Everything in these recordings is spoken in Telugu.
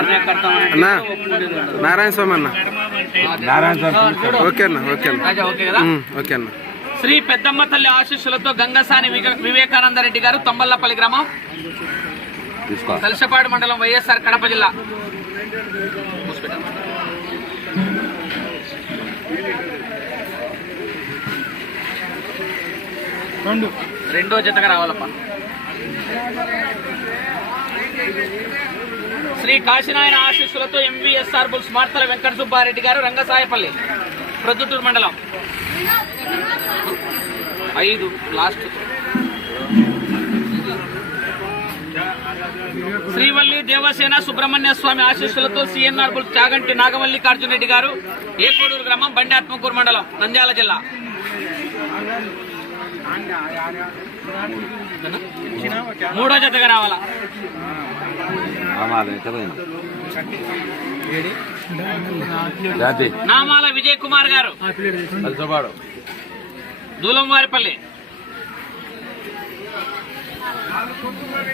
అన్నా నారాయణ స్వామి అన్న. నారాయణ ఓకే అన్న. ఓకే అన్న ఓకే కదా? ఉమ్, ఓకే అన్న. శ్రీ పెద్దమ్మ తల్లి ఆశీస్సులతో గంగసాని విక- వివేకానంద రెడ్డి గారు తొంబల్లపల్లి గ్రామం. తీసుకో. కలశపాడు మండలం వైఎస్ఆర్ కడప జిల్లా. రెండో జతగా రావాలప్ప. శ్రీ కాశీనారాయణ ఆశీస్సులతో ఎంవీఎస్ఆర్ బుల్స్ మార్తల వెంకట సుబ్బారెడ్డి గారు రంగసాయపల్లి ప్రొద్దుటూరు మండలం. ఐదు లాస్ట్. శ్రీవల్లి దేవసేన సుబ్రహ్మణ్య స్వామి ఆశీస్సులతో సిఎన్ఆర్ బుల్ చాగంటి నాగమల్లికార్జున రెడ్డి గారు ఏకోడూరు గ్రామం బండి ఆత్మకూరు మండలం నంద్యాల జిల్లా. మూడో జతగా రావాలా? నామాల విజయ్ కుమార్ గారు. కలిసిపాడు దూలంవారిపల్లి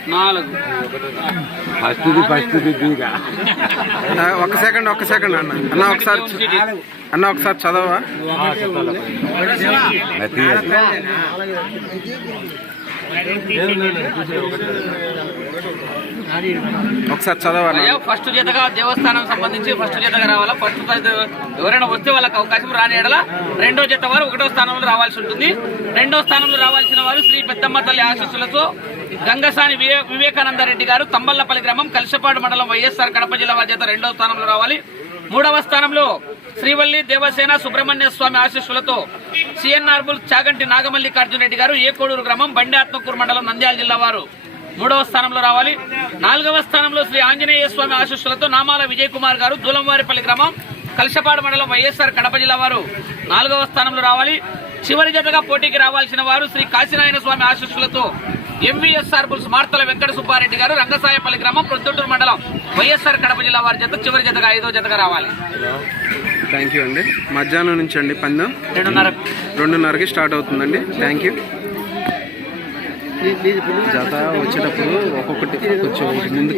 నాలుగు. ఫస్ట్ ఫస్ట్ దిగా ఆ, ఒక్క సెకండ్ ఒక్క సెకండ్ అన్న. అన్న ఒకసారి అన్న ఒకసారి చదవా ఒకసారి చదవాలి ఫస్ట్ జతగా దేవస్థానం సంబంధించి ఫస్ట్ జతగా రావాలా? ఫస్ట్ ఎవరైనా వస్తే వాళ్ళకి అవకాశం రాని ఎడల రెండో జత వారు ఒకటో స్థానంలో రావాల్సి ఉంటుంది. రెండో స్థానంలో రావాల్సిన వారు శ్రీ పెద్దమ్మ తల్లి ఆశస్సులతో గంగసాని వివే- వివేకానంద రెడ్డి గారు తంబల్లపల్లి గ్రామం కలిసపాడు మండలం వైఎస్ఆర్ కడప జిల్లా వారి రెండవ స్థానంలో రావాలి. మూడవ స్థానంలో శ్రీవల్లి దేవసేన సుబ్రహ్మణ్య స్వామి ఆశీస్సులతో సిఎన్ఆర్ బుల్ చాగంటి నాగమల్లికార్జున రెడ్డి గారు ఏకోడూరు గ్రామం బండి ఆత్మకూరు మండలం నంద్యాల జిల్లా వారు మూడవ స్థానంలో రావాలి. నాలుగవ స్థానంలో శ్రీ ఆంజనేయ స్వామి ఆశీస్సులతో నామాల విజయ్ కుమార్ గారు దూలంవారిపల్లి గ్రామం కలశపాడు మండలం వైఎస్ఆర్ కడప జిల్లా వారు నాలుగవ స్థానంలో రావాలి. చివరి జతగా పోటీకి రావాల్సిన వారు శ్రీ కాశీనారాయణ స్వామి ఆశీస్సులతో ఎంవీఎస్ఆర్ బుల్స్ మార్తల వెంకట సుబ్బారెడ్డి గారు రంగసాయపల్లి గ్రామం ప్రొద్దుటూరు మండలం వైఎస్ఆర్ కడప జిల్లా వారి జత చివరి జతగా ఐదో జతగా రావాలి. థ్యాంక్ యూ అండి. మధ్యాహ్నం నుంచి అండి పందెం. రెండున్నర రెండున్నరకి స్టార్ట్ అవుతుందండి. థ్యాంక్ యూ జత వచ్చేటప్పుడు ఒక్కొక్కటి కొంచెం ముందుకి